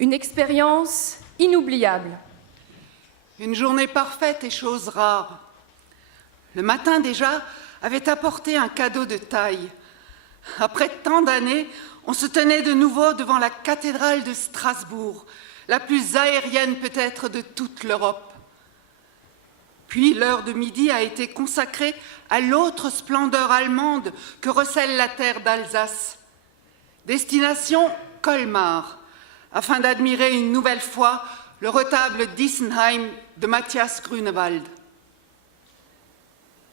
Une expérience inoubliable. Une journée parfaite et chose rare. Le matin déjà avait apporté un cadeau de taille. Après tant d'années, on se tenait de nouveau devant la cathédrale de Strasbourg, la plus aérienne peut-être de toute l'Europe. Puis l'heure de midi a été consacrée à l'autre splendeur allemande que recèle la terre d'Alsace. Destination Colmar, afin d'admirer une nouvelle fois le retable d'Isenheim de Matthias Grunewald.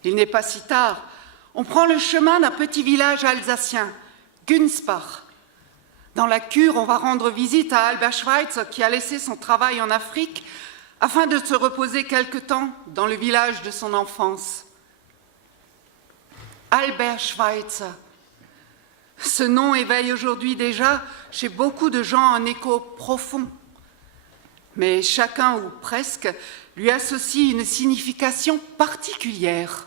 Il n'est pas si tard. On prend le chemin d'un petit village alsacien, Günzbach. Dans la cure, on va rendre visite à Albert Schweitzer qui a laissé son travail en Afrique afin de se reposer quelque temps dans le village de son enfance. Albert Schweitzer. Ce nom éveille aujourd'hui déjà chez beaucoup de gens un écho profond. Mais chacun, ou presque, lui associe une signification particulière.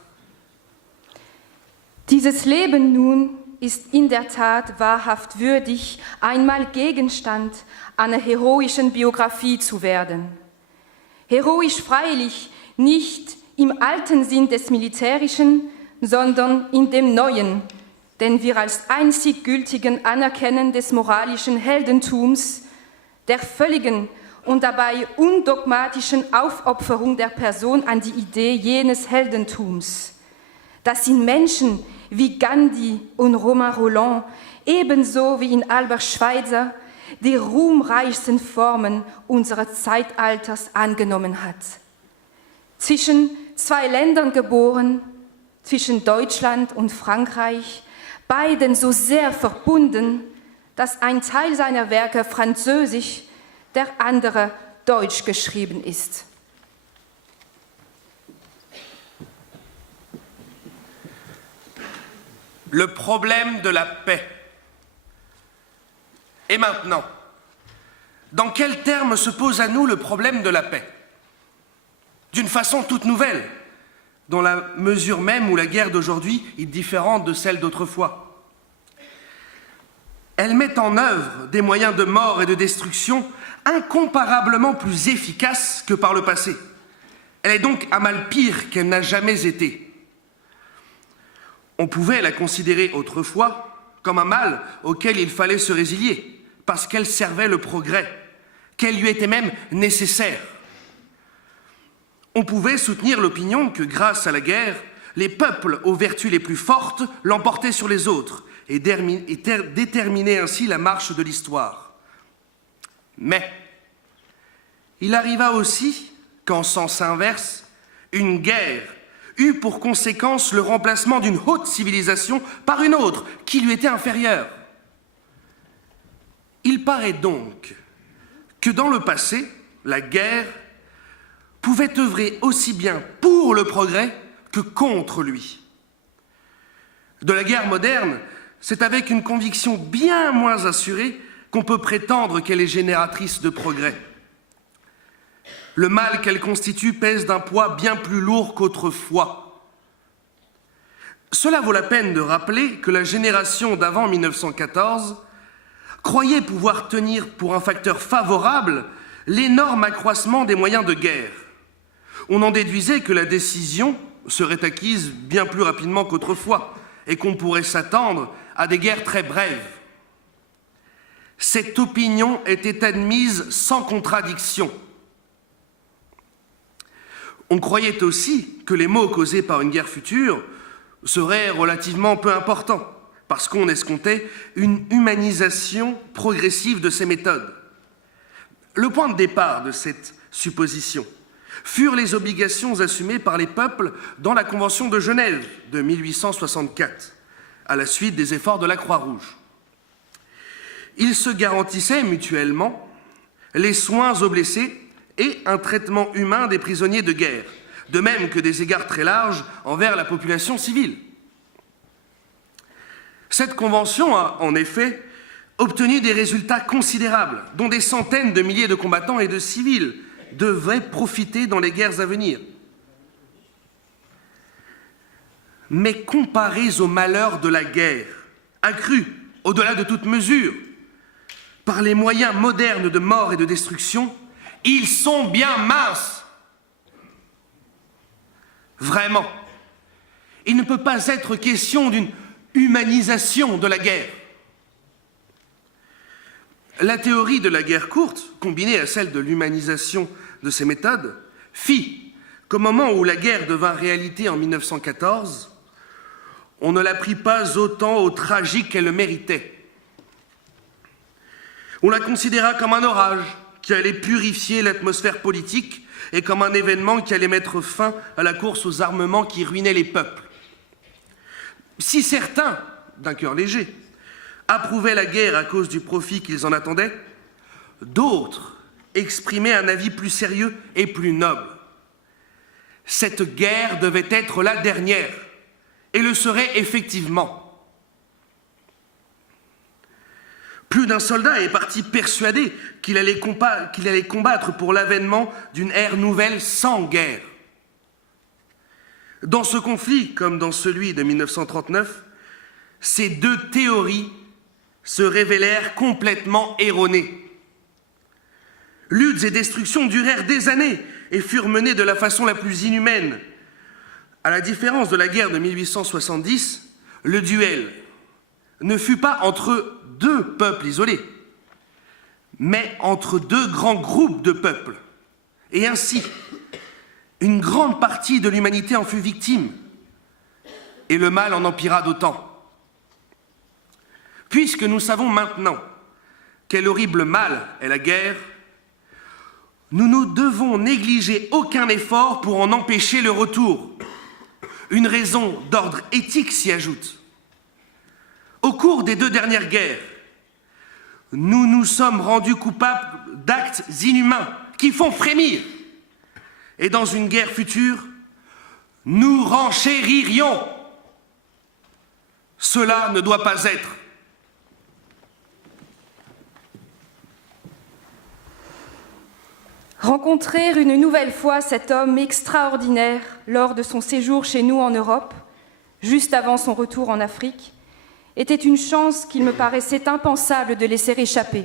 Dieses Leben nun ist in der Tat wahrhaft würdig, einmal Gegenstand einer heroischen Biografie zu werden. Heroisch freilich nicht im alten Sinn des Militärischen, sondern in dem neuen, den wir als einzig gültigen anerkennen des moralischen Heldentums, der völligen und dabei undogmatischen Aufopferung der Person an die Idee jenes Heldentums. Das in Menschen wie Gandhi und Romain Rolland, ebenso wie in Albert Schweitzer, die ruhmreichsten Formen unseres Zeitalters angenommen hat. Zwischen zwei Ländern geboren, zwischen Deutschland und Frankreich, beiden so sehr verbunden, dass ein Teil seiner Werke französisch, der andere deutsch geschrieben ist. Le problème de la paix. Et maintenant, dans quels termes se pose à nous le problème de la paix? D'une façon toute nouvelle, dans la mesure même où la guerre d'aujourd'hui est différente de celle d'autrefois. Elle met en œuvre des moyens de mort et de destruction incomparablement plus efficaces que par le passé. Elle est donc un mal pire qu'elle n'a jamais été. On pouvait la considérer autrefois comme un mal auquel il fallait se résilier, parce qu'elle servait le progrès, qu'elle lui était même nécessaire. On pouvait soutenir l'opinion que grâce à la guerre, les peuples aux vertus les plus fortes l'emportaient sur les autres et déterminaient ainsi la marche de l'histoire. Mais il arriva aussi qu'en sens inverse, une guerre eut pour conséquence le remplacement d'une haute civilisation par une autre qui lui était inférieure. Il paraît donc que dans le passé, la guerre pouvait œuvrer aussi bien pour le progrès que contre lui. De la guerre moderne, c'est avec une conviction bien moins assurée qu'on peut prétendre qu'elle est génératrice de progrès. Le mal qu'elle constitue pèse d'un poids bien plus lourd qu'autrefois. Cela vaut la peine de rappeler que la génération d'avant 1914 croyait pouvoir tenir pour un facteur favorable l'énorme accroissement des moyens de guerre. On en déduisait que la décision serait acquise bien plus rapidement qu'autrefois et qu'on pourrait s'attendre à des guerres très brèves. Cette opinion était admise sans contradiction. On croyait aussi que les maux causés par une guerre future seraient relativement peu importants, parce qu'on escomptait une humanisation progressive de ces méthodes. Le point de départ de cette supposition furent les obligations assumées par les peuples dans la Convention de Genève de 1864, à la suite des efforts de la Croix-Rouge. Ils se garantissaient mutuellement les soins aux blessés et un traitement humain des prisonniers de guerre, de même que des égards très larges envers la population civile. Cette convention a, en effet, obtenu des résultats considérables, dont des centaines de milliers de combattants et de civils devaient profiter dans les guerres à venir. Mais comparés aux malheurs de la guerre, accrus au-delà de toute mesure, par les moyens modernes de mort et de destruction, ils sont bien minces. Vraiment, il ne peut pas être question d'une humanisation de la guerre. La théorie de la guerre courte, combinée à celle de l'humanisation de ces méthodes, fit qu'au moment où la guerre devint réalité en 1914, on ne la prit pas autant au tragique qu'elle le méritait. On la considéra comme un orage qui allait purifier l'atmosphère politique et comme un événement qui allait mettre fin à la course aux armements qui ruinait les peuples. Si certains, d'un cœur léger, approuvaient la guerre à cause du profit qu'ils en attendaient, d'autres exprimaient un avis plus sérieux et plus noble. Cette guerre devait être la dernière, et le serait effectivement. Plus d'un soldat est parti persuadé qu'il allait combattre pour l'avènement d'une ère nouvelle sans guerre. Dans ce conflit, comme dans celui de 1939, ces deux théories se révélèrent complètement erronées. Luttes et destructions durèrent des années et furent menées de la façon la plus inhumaine. À la différence de la guerre de 1870, le duel ne fut pas entre deux peuples isolés, mais entre deux grands groupes de peuples. Et ainsi, une grande partie de l'humanité en fut victime, et le mal en empira d'autant. Puisque nous savons maintenant quel horrible mal est la guerre, nous ne devons négliger aucun effort pour en empêcher le retour. Une raison d'ordre éthique s'y ajoute. Au cours des 2 dernières guerres, nous nous sommes rendus coupables d'actes inhumains qui font frémir. Et dans une guerre future, nous renchéririons. Cela ne doit pas être. Rencontrer une nouvelle fois cet homme extraordinaire lors de son séjour chez nous en Europe, juste avant son retour en Afrique, était une chance qu'il me paraissait impensable de laisser échapper.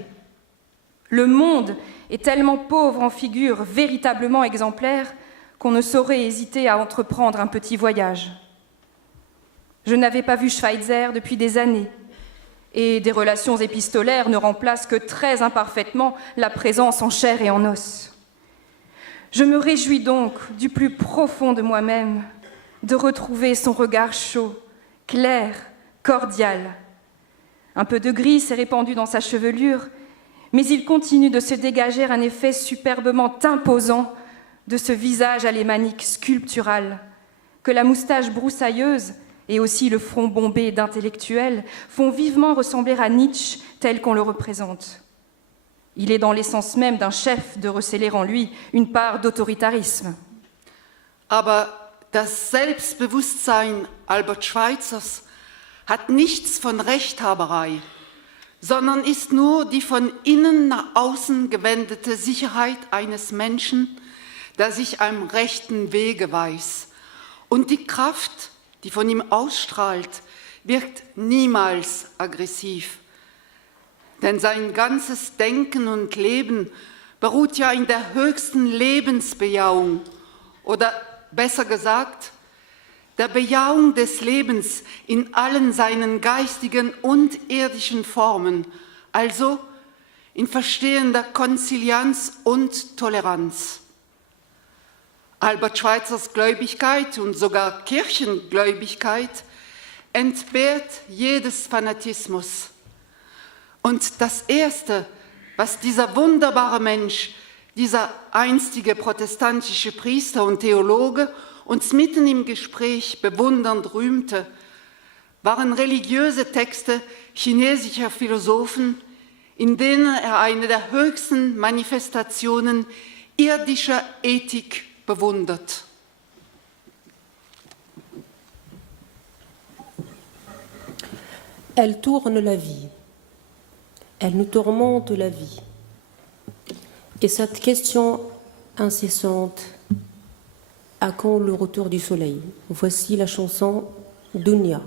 Le monde est tellement pauvre en figures véritablement exemplaires qu'on ne saurait hésiter à entreprendre un petit voyage. Je n'avais pas vu Schweitzer depuis des années, et des relations épistolaires ne remplacent que très imparfaitement la présence en chair et en os. Je me réjouis donc du plus profond de moi-même de retrouver son regard chaud, clair, cordial. Un peu de gris s'est répandu dans sa chevelure, mais il continue de se dégager un effet superbement imposant de ce visage alémanique sculptural que la moustache broussailleuse et aussi le front bombé d'intellectuel font vivement ressembler à Nietzsche tel qu'on le représente. Il est dans l'essence même d'un chef de recéler en lui une part d'autoritarisme. Aber das Selbstbewusstsein Albert Schweitzers hat nichts von Rechthaberei, sondern ist nur die von innen nach außen gewendete Sicherheit eines Menschen, der sich am rechten Wege weiß. Und die Kraft, die von ihm ausstrahlt, wirkt niemals aggressiv. Denn sein ganzes Denken und Leben beruht ja in der höchsten Lebensbejahung oder besser gesagt, der Bejahung des Lebens in allen seinen geistigen und irdischen Formen, also in verstehender Konzilianz und Toleranz. Albert Schweitzers Gläubigkeit und sogar Kirchengläubigkeit entbehrt jedes Fanatismus. Und das Erste, was dieser wunderbare Mensch, dieser einstige protestantische Priester und Theologe uns mitten im Gespräch bewundernd rühmte, waren religiöse Texte chinesischer Philosophen, in denen er eine der höchsten Manifestationen irdischer Ethik bewundert. Elle tourne la vie. Elle nous tourmente la vie. Et cette question incessante, à quand le retour du soleil? Voici la chanson Dunia.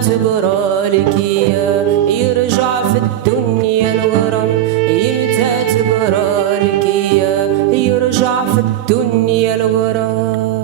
تعتبر لك يرجع في الدنيا الغرام يمتى تعتبر لك يرجع في الدنيا الغرام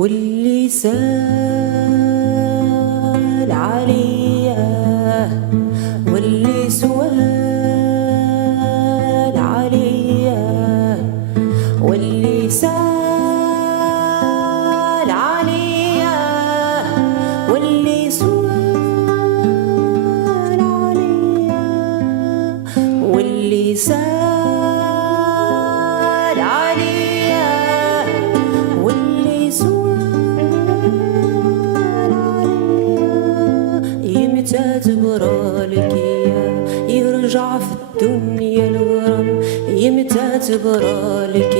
واللي سال عليا واللي سوال عليا واللي سال عليا واللي سوال عليا واللي سال يرجع في الدنيا الغرام يمتى تبرالك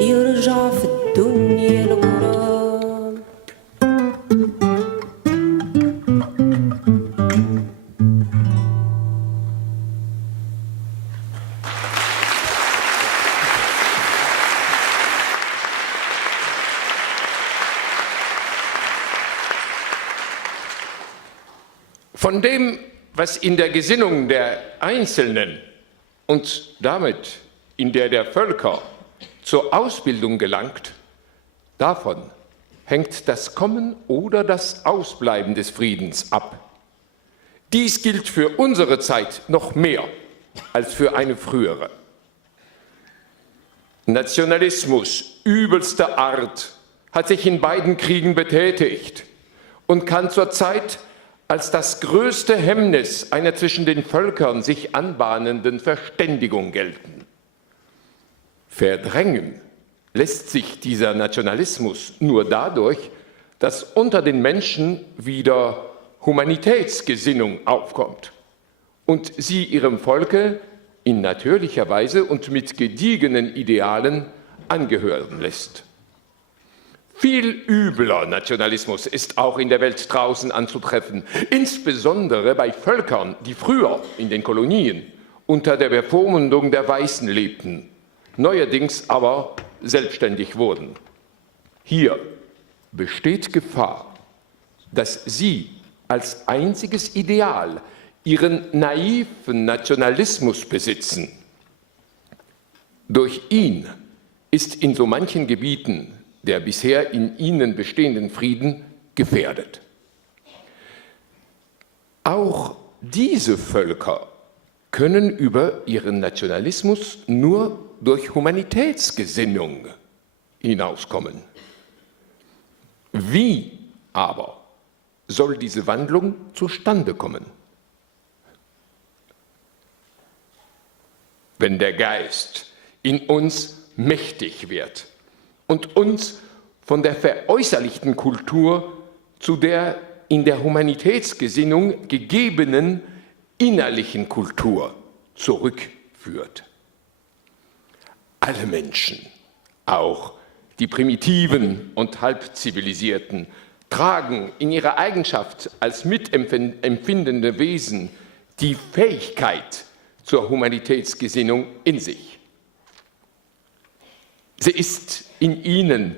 يرجع في الدنيا الغرام Von dem, was in der Gesinnung der Einzelnen und damit in der Völker zur Ausbildung gelangt, davon hängt das Kommen oder das Ausbleiben des Friedens ab. Dies gilt für unsere Zeit noch mehr als für eine frühere. Nationalismus übelster Art hat sich in beiden Kriegen betätigt und kann zurzeit als das größte Hemmnis einer zwischen den Völkern sich anbahnenden Verständigung gelten. Verdrängen lässt sich dieser Nationalismus nur dadurch, dass unter den Menschen wieder Humanitätsgesinnung aufkommt und sie ihrem Volke in natürlicher Weise und mit gediegenen Idealen angehören lässt. Viel übler Nationalismus ist auch in der Welt draußen anzutreffen, insbesondere bei Völkern, die früher in den Kolonien unter der Bevormundung der Weißen lebten, neuerdings aber selbstständig wurden. Hier besteht Gefahr, dass sie als einziges Ideal ihren naiven Nationalismus besitzen. Durch ihn ist in so manchen Gebieten der bisher in ihnen bestehenden Frieden gefährdet. Auch diese Völker können über ihren Nationalismus nur durch Humanitätsgesinnung hinauskommen. Wie aber soll diese Wandlung zustande kommen? Wenn der Geist in uns mächtig wird und uns von der veräußerlichten Kultur zu der in der Humanitätsgesinnung gegebenen innerlichen Kultur zurückführt. Alle Menschen, auch die Primitiven und Halbzivilisierten, tragen in ihrer Eigenschaft als mitempfindende Wesen die Fähigkeit zur Humanitätsgesinnung in sich. Sie ist in ihnen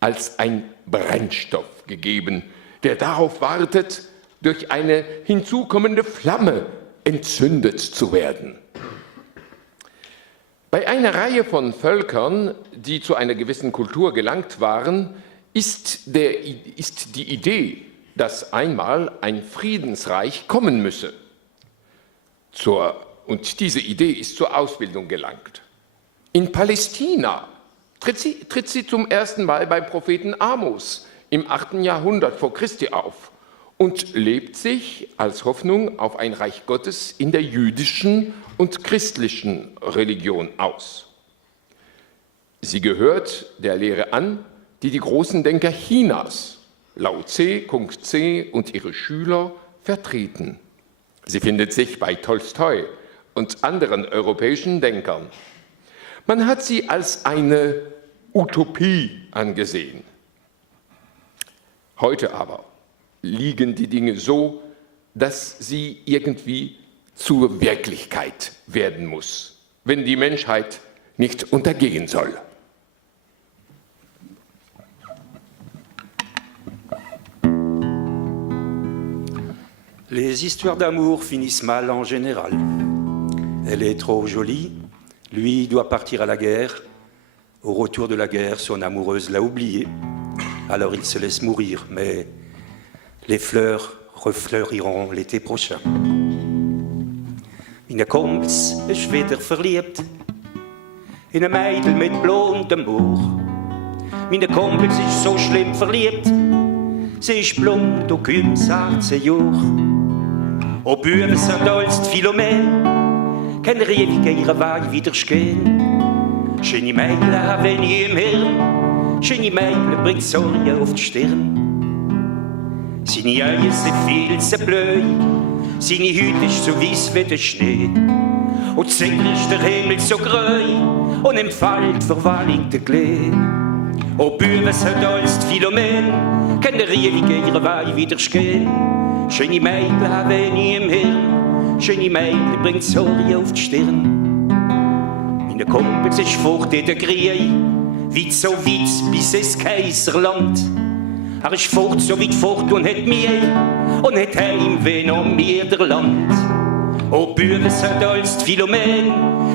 als ein Brennstoff gegeben, der darauf wartet, durch eine hinzukommende Flamme entzündet zu werden. Bei einer Reihe von Völkern, die zu einer gewissen Kultur gelangt waren, ist die Idee, dass einmal ein Friedensreich kommen müsse. Und diese Idee ist zur Ausbildung gelangt. In Palästina tritt sie zum ersten Mal beim Propheten Amos im 8. Jahrhundert vor Christi auf und lebt sich als Hoffnung auf ein Reich Gottes in der jüdischen und christlichen Religion aus. Sie gehört der Lehre an, die die großen Denker Chinas, Lao Tse, Kung Tse und ihre Schüler vertreten. Sie findet sich bei Tolstoi und anderen europäischen Denkern. Man hat sie als eine Utopie angesehen. Heute aber liegen die Dinge so, dass sie irgendwie zur Wirklichkeit werden muss, wenn die Menschheit nicht untergehen soll. Les histoires d'amour finissent mal en général. Elle est trop jolie, lui doit partir à la guerre. Au retour de la guerre, son amoureuse l'a oublié. Alors il se laisse mourir, mais les fleurs refleuriront l'été prochain. Meine Kumpels ist wieder verliebt in ein Mädel mit blondem Haar. Meine Kumpels ist so schlimm verliebt, sie ist blond und kaum 16 Jahre. Auch Büben sind als die Philomel, kein ewig ihren Weg widerstehen. Schöne Mädel haben nie im Hirn, schöne Mädel bringt Sorgen auf die Stirn. Seine Augen sind viel zu blöd, seine Haut ist so weiss wie der Schnee. Und zuerst ist der Himmel so grau und im Feld verwalligt der Klee. Auch Büben sind als die Philomel, können ewig ihren Weg widerstehen. Schöne Mädel haben nie im Hirn, schöne Mädel bringt Sorgen auf die Stirn. Meine Kumpels ist fort in der Krieg, weit so weit bis ins Kaiserland. Er ist fort, so weit fort und hat Mühe und hat Heimweh noch mehr der Land. Auch Büben sind als die Philomel,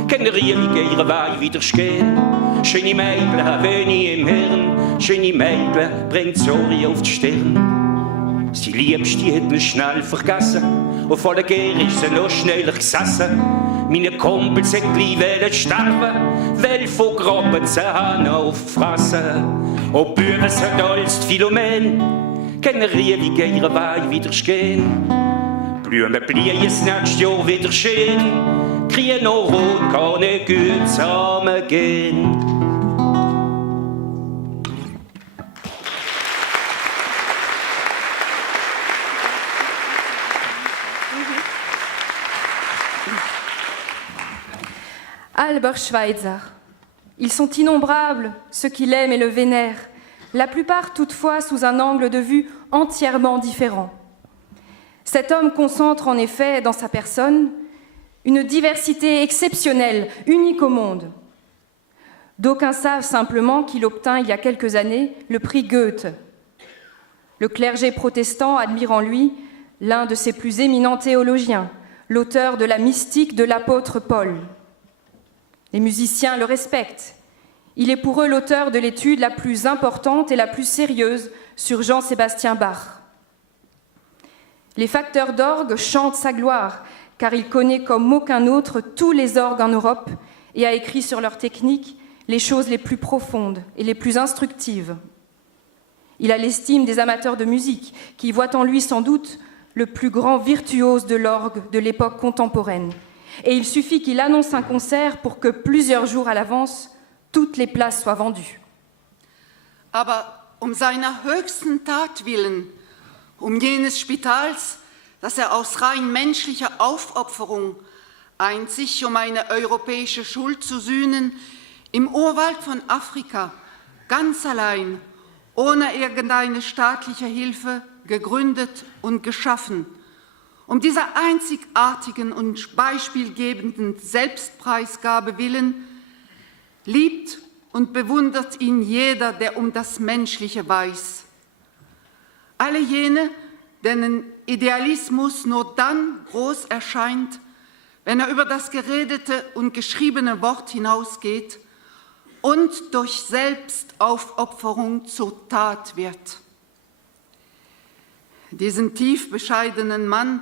können ewig ihren Weg widerstehen. Schöne Mädel haben nie im Hirn, schöne Mädel bringt Sorge auf die Stirn. Sie Liebste hat ihn schnell vergessen, und vor der Gehr ist sie noch schneller gesessen. Meine Kumpels hätten gleich sterben, weil von Graben sie haben auffressen. Auch Büben sind als die Philomel, können ewig ihren Weg widerstehen. Blumen blühen das nächste Jahr wieder schön, kriegen noch rot, kann nicht gut zusammengehen. Albert Schweitzer. Ils sont innombrables, ceux qui l'aiment et le vénèrent, la plupart toutefois sous un angle de vue entièrement différent. Cet homme concentre en effet dans sa personne une diversité exceptionnelle, unique au monde. D'aucuns savent simplement qu'il obtint il y a quelques années le prix Goethe. Le clergé protestant admire en lui l'un de ses plus éminents théologiens, l'auteur de la mystique de l'apôtre Paul. Les musiciens le respectent. Il est pour eux l'auteur de l'étude la plus importante et la plus sérieuse sur Jean-Sébastien Bach. Les facteurs d'orgue chantent sa gloire, car il connaît comme aucun autre tous les orgues en Europe et a écrit sur leur technique les choses les plus profondes et les plus instructives. Il a l'estime des amateurs de musique, qui voient en lui sans doute le plus grand virtuose de l'orgue de l'époque contemporaine. Et il suffit qu'il annonce un concert pour que plusieurs jours à l'avance, toutes les places soient vendues. Aber seiner höchsten Tat willen, jenes Spitals, das aus rein menschlicher Aufopferung, sich eine europäische Schuld zu sühnen, im Urwald von Afrika, ganz allein, ohne irgendeine staatliche Hilfe, gegründet und geschaffen. Dieser einzigartigen und beispielgebenden Selbstpreisgabe willen liebt und bewundert ihn jeder, der um das Menschliche weiß. Alle jene, denen Idealismus nur dann groß erscheint, wenn er über das geredete und geschriebene Wort hinausgeht und durch Selbstaufopferung zur Tat wird. Diesen tief bescheidenen Mann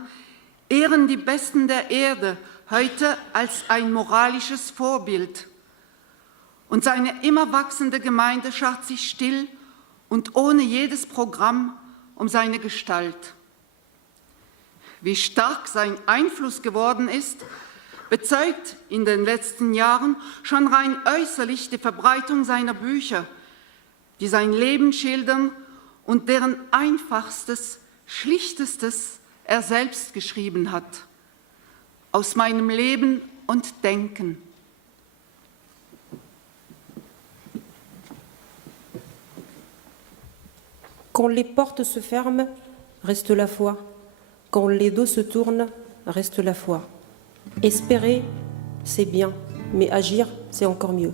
ehren die Besten der Erde heute als ein moralisches Vorbild. Und seine immer wachsende Gemeinde schart sich still und ohne jedes Programm um seine Gestalt. Wie stark sein Einfluss geworden ist, bezeugt in den letzten Jahren schon rein äußerlich die Verbreitung seiner Bücher, die sein Leben schildern und deren einfachstes, schlichtestes er selbst geschrieben hat. Aus meinem Leben und Denken. Quand les portes se ferment, reste la foi. Quand les dos se tournent, reste la foi. Espérer, c'est bien, mais agir, c'est encore mieux.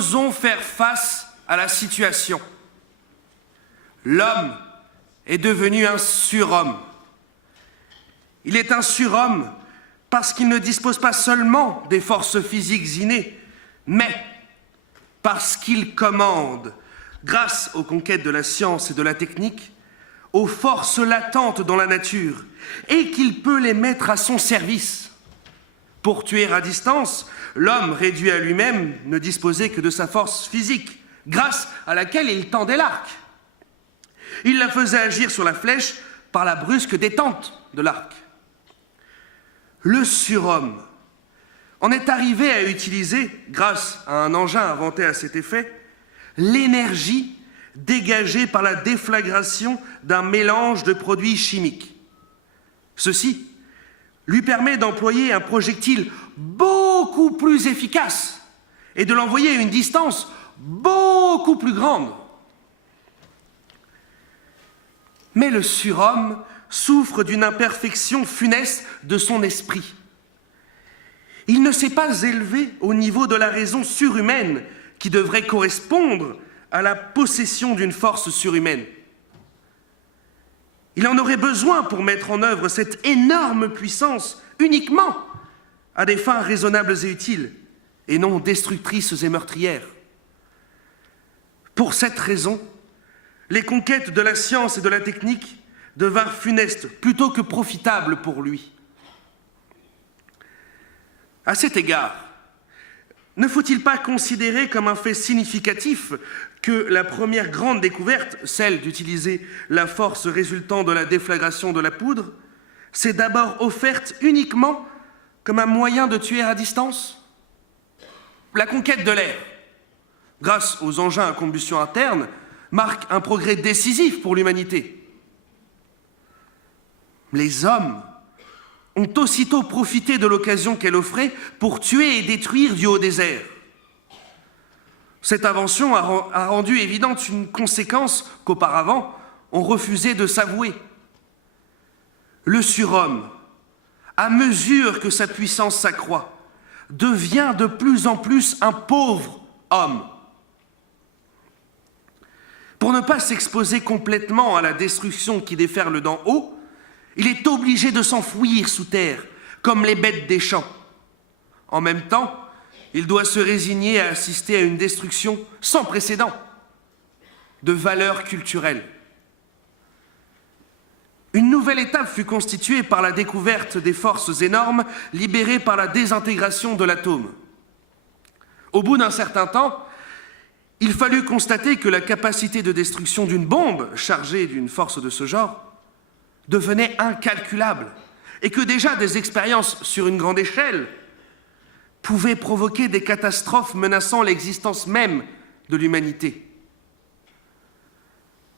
osons faire face à la situation. L'homme est devenu un surhomme. Il est un surhomme parce qu'il ne dispose pas seulement des forces physiques innées, mais parce qu'il commande, grâce aux conquêtes de la science et de la technique, aux forces latentes dans la nature, et qu'il peut les mettre à son service. Pour tuer à distance, l'homme réduit à lui-même ne disposait que de sa force physique, grâce à laquelle il tendait l'arc. Il la faisait agir sur la flèche par la brusque détente de l'arc. Le surhomme en est arrivé à utiliser, grâce à un engin inventé à cet effet, l'énergie dégagée par la déflagration d'un mélange de produits chimiques. Ceci lui permet d'employer un projectile beaucoup plus efficace et de l'envoyer à une distance beaucoup plus grande. Mais le surhomme souffre d'une imperfection funeste de son esprit. Il ne s'est pas élevé au niveau de la raison surhumaine qui devrait correspondre à la possession d'une force surhumaine. Il en aurait besoin pour mettre en œuvre cette énorme puissance uniquement à des fins raisonnables et utiles, et non destructrices et meurtrières. Pour cette raison, les conquêtes de la science et de la technique devinrent funestes plutôt que profitables pour lui. À cet égard, ne faut-il pas considérer comme un fait significatif que la première grande découverte, celle d'utiliser la force résultant de la déflagration de la poudre, s'est d'abord offerte uniquement comme un moyen de tuer à distance? La conquête de l'air, grâce aux engins à combustion interne, marque un progrès décisif pour l'humanité. Les hommes ont aussitôt profité de l'occasion qu'elle offrait pour tuer et détruire du haut des airs. Cette invention a rendu évidente une conséquence qu'auparavant on refusait de s'avouer. Le surhomme, à mesure que sa puissance s'accroît, devient de plus en plus un pauvre homme. Pour ne pas s'exposer complètement à la destruction qui déferle d'en haut, il est obligé de s'enfouir sous terre, comme les bêtes des champs. En même temps, il doit se résigner à assister à une destruction sans précédent de valeurs culturelles. Une nouvelle étape fut constituée par la découverte des forces énormes libérées par la désintégration de l'atome. Au bout d'un certain temps, il fallut constater que la capacité de destruction d'une bombe chargée d'une force de ce genre devenait incalculable et que déjà des expériences sur une grande échelle pouvaient provoquer des catastrophes menaçant l'existence même de l'humanité.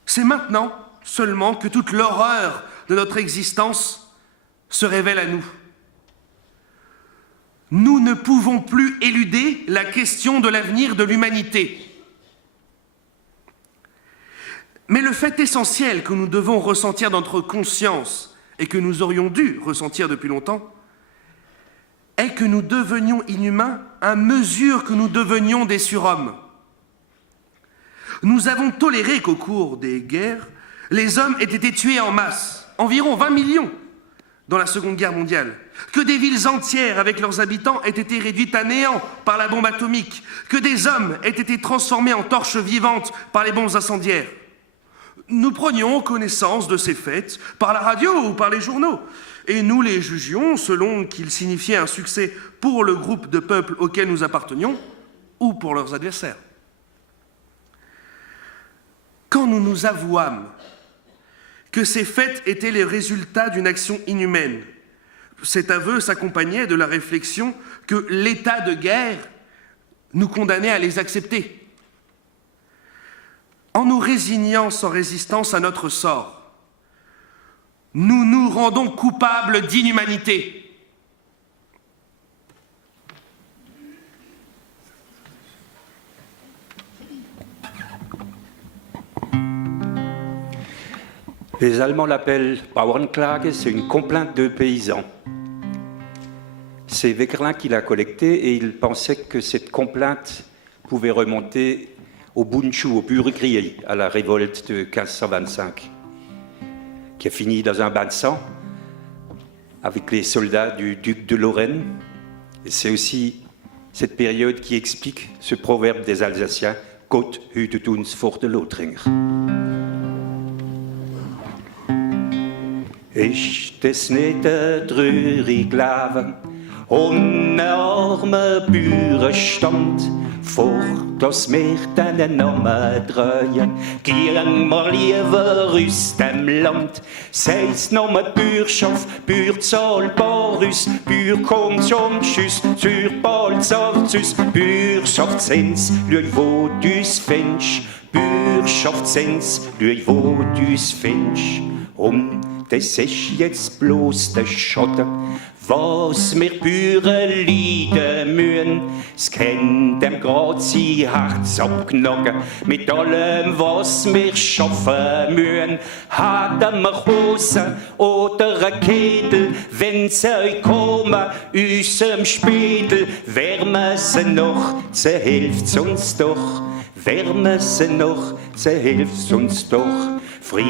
C'est maintenant seulement que toute l'horreur de notre existence se révèle à nous. Nous ne pouvons plus éluder la question de l'avenir de l'humanité. Mais le fait essentiel que nous devons ressentir dans notre conscience et que nous aurions dû ressentir depuis longtemps est que nous devenions inhumains à mesure que nous devenions des surhommes. Nous avons toléré qu'au cours des guerres, les hommes aient été tués en masse, environ 20 millions dans la Seconde Guerre mondiale, que des villes entières avec leurs habitants aient été réduites à néant par la bombe atomique, que des hommes aient été transformés en torches vivantes par les bombes incendiaires. Nous prenions connaissance de ces faits par la radio ou par les journaux, et nous les jugions selon qu'ils signifiaient un succès pour le groupe de peuples auquel nous appartenions ou pour leurs adversaires. Quand nous nous avouâmes que ces faits étaient les résultats d'une action inhumaine, cet aveu s'accompagnait de la réflexion que l'état de guerre nous condamnait à les accepter. En nous résignant sans résistance à notre sort, nous nous rendons coupables d'inhumanité. Les Allemands l'appellent Bauernklage, c'est une complainte de paysans. C'est Wegerlin qui l'a collectée et il pensait que cette complainte pouvait remonter au Bunchu, au pur gris, à la révolte de 1525, qui a fini dans un bain de sang avec les soldats du duc de Lorraine. Et c'est aussi cette période qui explique ce proverbe des Alsaciens, Gott hütet uns vor der Lothringer. Ist das nicht ein trauriges Leben und ein armer Bauernstand, vor dass wir den Namen drehen, gehen wir lieber aus dem Land. Sei's nur Bürgschaft, Bürzahl, Barus, Bürkonsum, Schuss, zur Balzarzus, Bürgschaftssens, lui wo du's findest, Bürgschaftssens, lui wo du's findest. Das ist jetzt bloß der Schotter, was wir Bauern leiden müssen. Es kann dem grad sein Herz abknacken, mit allem, was wir schaffen müssen. Haben wir Hosen oder ein Kittel, wenn sie kommen, unserem Spiegel, wärmen sie noch, so hilft's uns doch. Wärmen sie noch, so hilft's uns doch. Früh,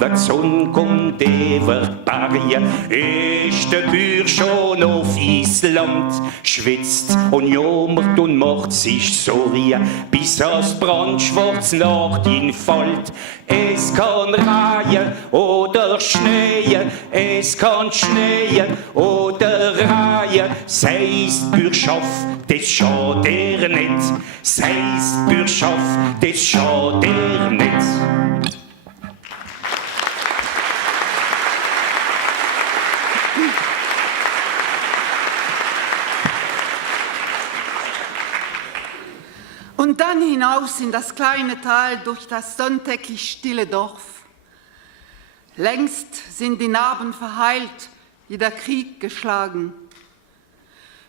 wenn die Sonne kommt, über Berge, ist der Bauer schon auf Island, schwitzt und jammert und macht sich Sorgen, bis das brandschwarz Nacht ihn fällt. Es kann reihen oder schneien, es kann schneien oder reihen, sei's Bürgschaft, das schadet er nicht, sei's Bürgschaft, das schadet er nicht. Und dann hinaus in das kleine Tal durch das sonntäglich stille Dorf. Längst sind die Narben verheilt, die der Krieg geschlagen.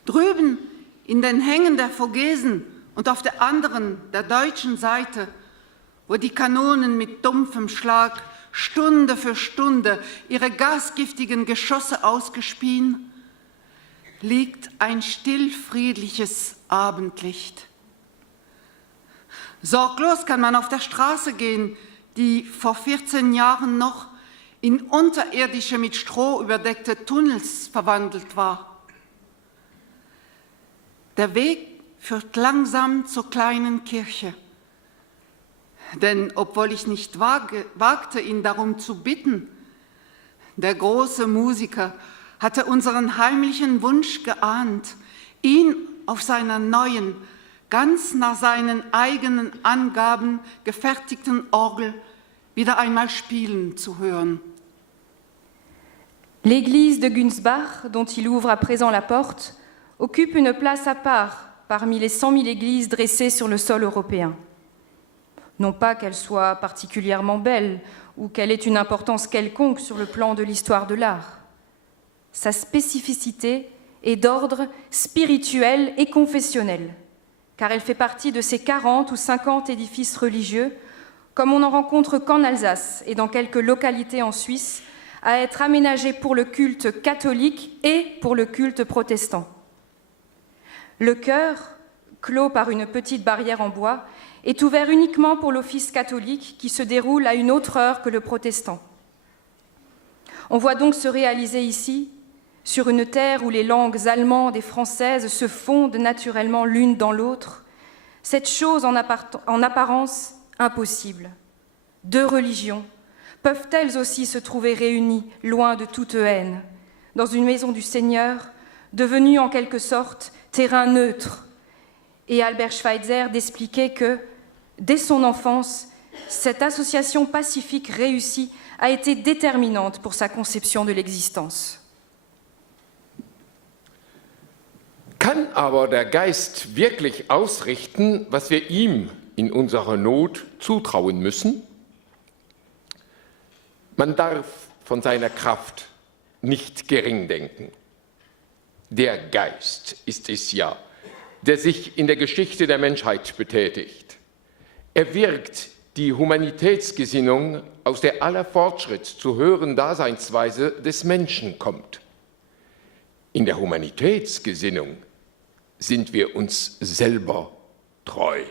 Drüben in den Hängen der Vogesen und auf der anderen, der deutschen Seite, wo die Kanonen mit dumpfem Schlag Stunde für Stunde ihre gasgiftigen Geschosse ausgespien, liegt ein stillfriedliches Abendlicht. Sorglos kann man auf der Straße gehen, die vor 14 Jahren noch in unterirdische, mit Stroh überdeckte Tunnels verwandelt war. Der Weg führt langsam zur kleinen Kirche. Denn obwohl ich nicht wagte, ihn darum zu bitten, der große Musiker hatte unseren heimlichen Wunsch geahnt, ihn auf seiner neuen, ganz nach seinen eigenen Angaben gefertigten Orgel wieder einmal spielen zu hören. L'église de Günsbach, dont il ouvre à présent la porte, occupe une place à part parmi les 100 000 églises dressées sur le sol européen. Non pas qu'elle soit particulièrement belle ou qu'elle ait une importance quelconque sur le plan de l'histoire de l'art. Sa spécificité est d'ordre spirituel et confessionnel, car elle fait partie de ces 40 ou 50 édifices religieux, comme on n'en rencontre qu'en Alsace et dans quelques localités en Suisse, à être aménagés pour le culte catholique et pour le culte protestant. Le chœur, clos par une petite barrière en bois, est ouvert uniquement pour l'office catholique qui se déroule à une autre heure que le protestant. On voit donc se réaliser ici, sur une terre où les langues allemandes et françaises se fondent naturellement l'une dans l'autre, cette chose en apparence impossible. Deux religions peuvent elles aussi se trouver réunies, loin de toute haine, dans une maison du Seigneur, devenue en quelque sorte terrain neutre. Et Albert Schweitzer d'expliquer que, dès son enfance, cette association pacifique réussie a été déterminante pour sa conception de l'existence. Kann aber der Geist wirklich ausrichten, was wir ihm in unserer Not zutrauen müssen? Man darf von seiner Kraft nicht gering denken. Der Geist ist es ja, der sich in der Geschichte der Menschheit betätigt. Er wirkt die Humanitätsgesinnung, aus der aller Fortschritt zur höheren Daseinsweise des Menschen kommt. In der Humanitätsgesinnung sind wir uns selber treu.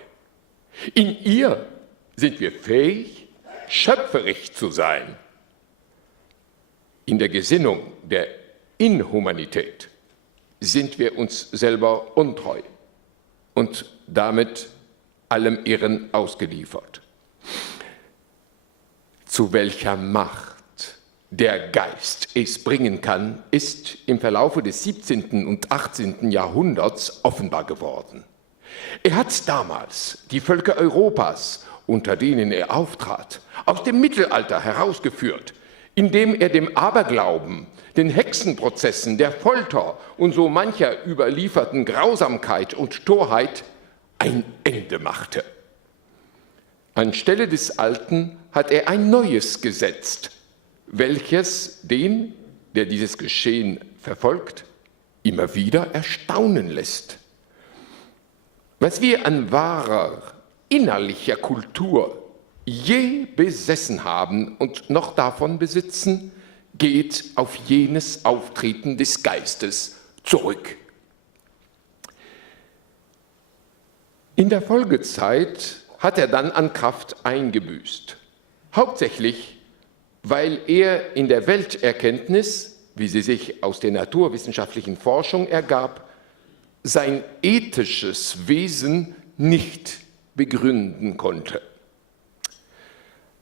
In ihr sind wir fähig, schöpferisch zu sein. In der Gesinnung der Inhumanität sind wir uns selber untreu und damit allem Irren ausgeliefert. Zu welcher Macht der Geist es bringen kann, ist im Verlaufe des 17. und 18. Jahrhunderts offenbar geworden. Er hat damals die Völker Europas, unter denen er auftrat, aus dem Mittelalter herausgeführt, indem er dem Aberglauben, den Hexenprozessen, der Folter und so mancher überlieferten Grausamkeit und Torheit ein Ende machte. Anstelle des Alten hat er ein Neues gesetzt, welches den, der dieses Geschehen verfolgt, immer wieder erstaunen lässt. Was wir an wahrer innerlicher Kultur je besessen haben und noch davon besitzen, geht auf jenes Auftreten des Geistes zurück. In der Folgezeit hat er dann an Kraft eingebüßt, hauptsächlich weil er in der Welterkenntnis, wie sie sich aus der naturwissenschaftlichen Forschung ergab, sein ethisches Wesen nicht begründen konnte.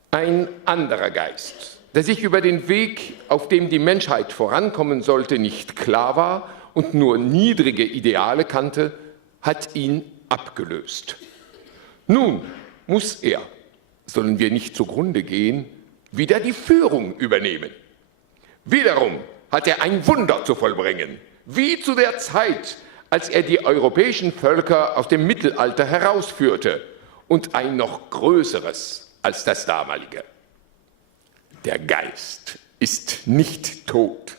Ein anderer Geist, der sich über den Weg, auf dem die Menschheit vorankommen sollte, nicht klar war und nur niedrige Ideale kannte, hat ihn abgelöst. Nun muss er, sollen wir nicht zugrunde gehen, wieder die Führung übernehmen. Wiederum hat er ein Wunder zu vollbringen, wie zu der Zeit, als er die europäischen Völker aus dem Mittelalter herausführte, und ein noch größeres als das damalige. Der Geist ist nicht tot,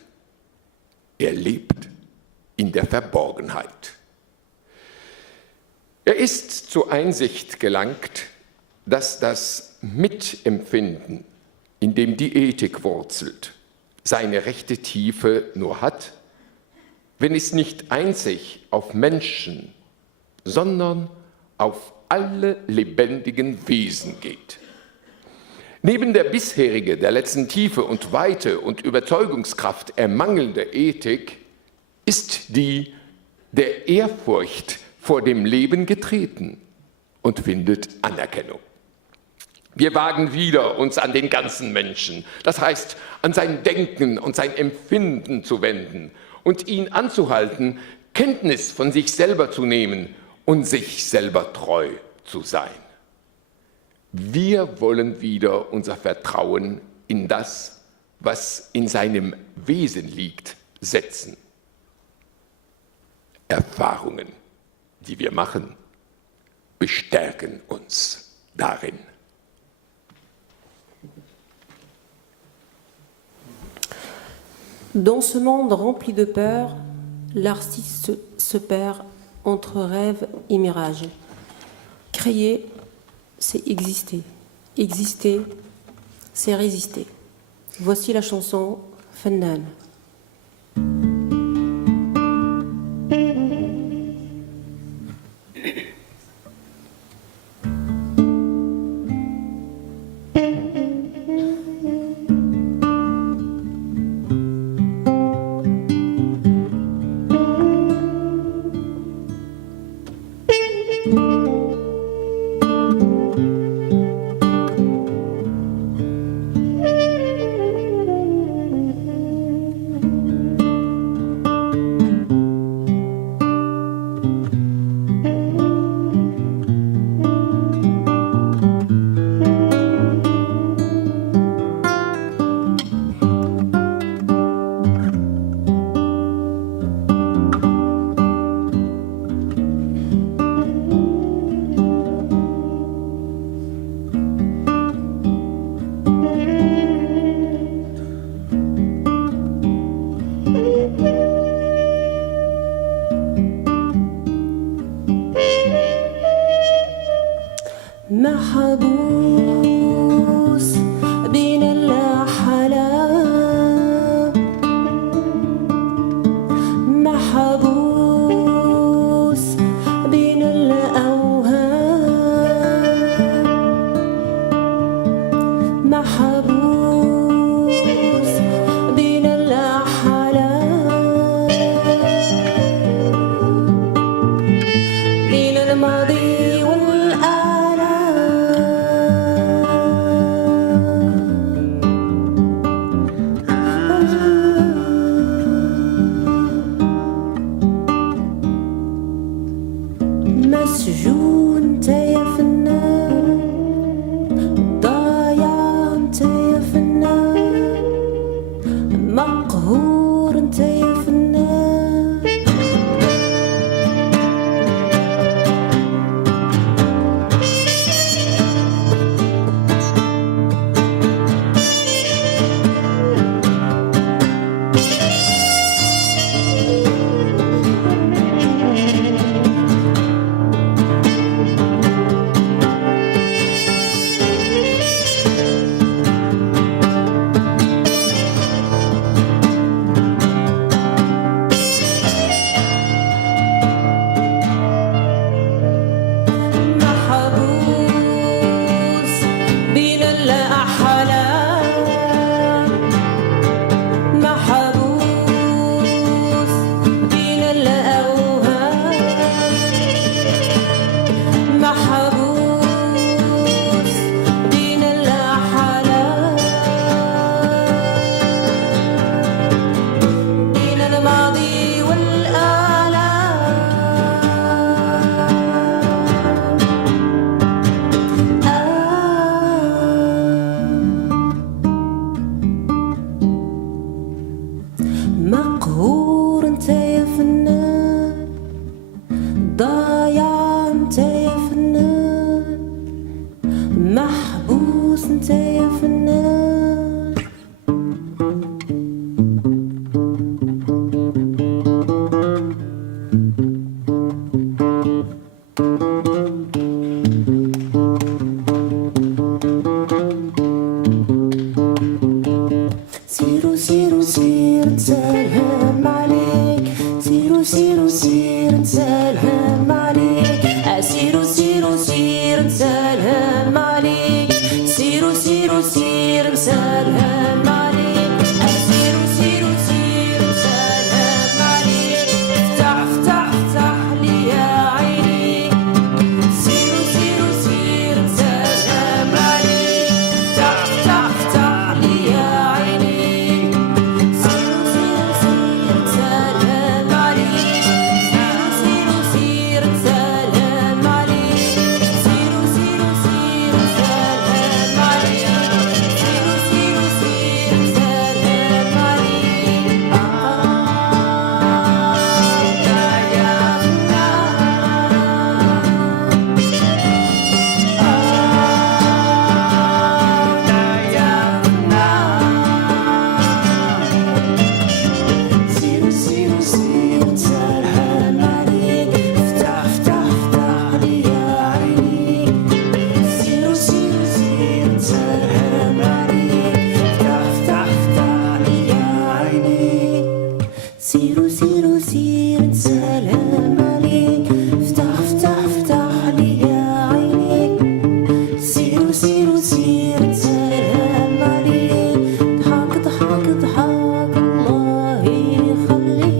er lebt in der Verborgenheit. Er ist zur Einsicht gelangt, dass das Mitempfinden, in dem die Ethik wurzelt, seine rechte Tiefe nur hat, wenn es nicht einzig auf Menschen, sondern auf alle lebendigen Wesen geht. Neben der bisherige, der letzten Tiefe und Weite und Überzeugungskraft ermangelnde Ethik ist die der Ehrfurcht vor dem Leben getreten und findet Anerkennung. Wir wagen wieder, uns an den ganzen Menschen, das heißt an sein Denken und sein Empfinden zu wenden und ihn anzuhalten, Kenntnis von sich selber zu nehmen und sich selber treu zu sein. Wir wollen wieder unser Vertrauen in das, was in seinem Wesen liegt, setzen. Erfahrungen, die wir machen, bestärken uns darin. Dans ce monde rempli de peur, l'artiste se perd entre rêve et mirage. Créer, c'est exister. Exister, c'est résister. Voici la chanson Fannan. محبوس بين الأحلام محبوس بين الأوهام سير نسلم عليك سيروا سيروا سير نسلم عليك سيروا سيروا سير نسلم عليك سيروا سيروا سير نسلم عليك افتح افتح افتح لي يا عيني سيروا سيروا سير نسلم عليك افتح افتح افتح لي يا عيني سيروا سيروا سير نسلم عليك سيروا سيروا سير نسلم عليك سيروا سيروا سير نسلم عليك سيروا سيروا سير نسلم عليك سيروا سيروا سير نسلم عليك افتح افتح افتح لي يا عيني سيروا سيروا سير نسلم عليك افتح افتح افتح لي يا عيني سيروا سيروا سير نسلم عليك افتح افتح افتح لي يا عيني سيروا سيروا سير نسلم عليك ضحك ضحك ضحك الله يخليك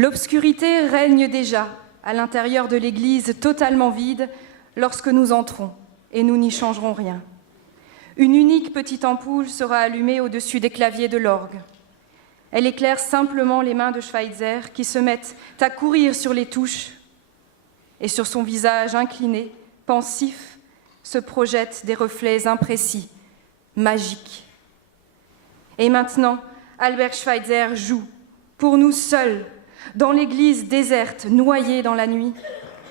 L'obscurité règne déjà à l'intérieur de l'église totalement vide lorsque nous entrons, et nous n'y changerons rien. Une unique petite ampoule sera allumée au-dessus des claviers de l'orgue. Elle éclaire simplement les mains de Schweitzer qui se mettent à courir sur les touches, et sur son visage incliné, pensif, se projettent des reflets imprécis, magiques. Et maintenant, Albert Schweitzer joue, pour nous seuls, dans l'église déserte, noyée dans la nuit,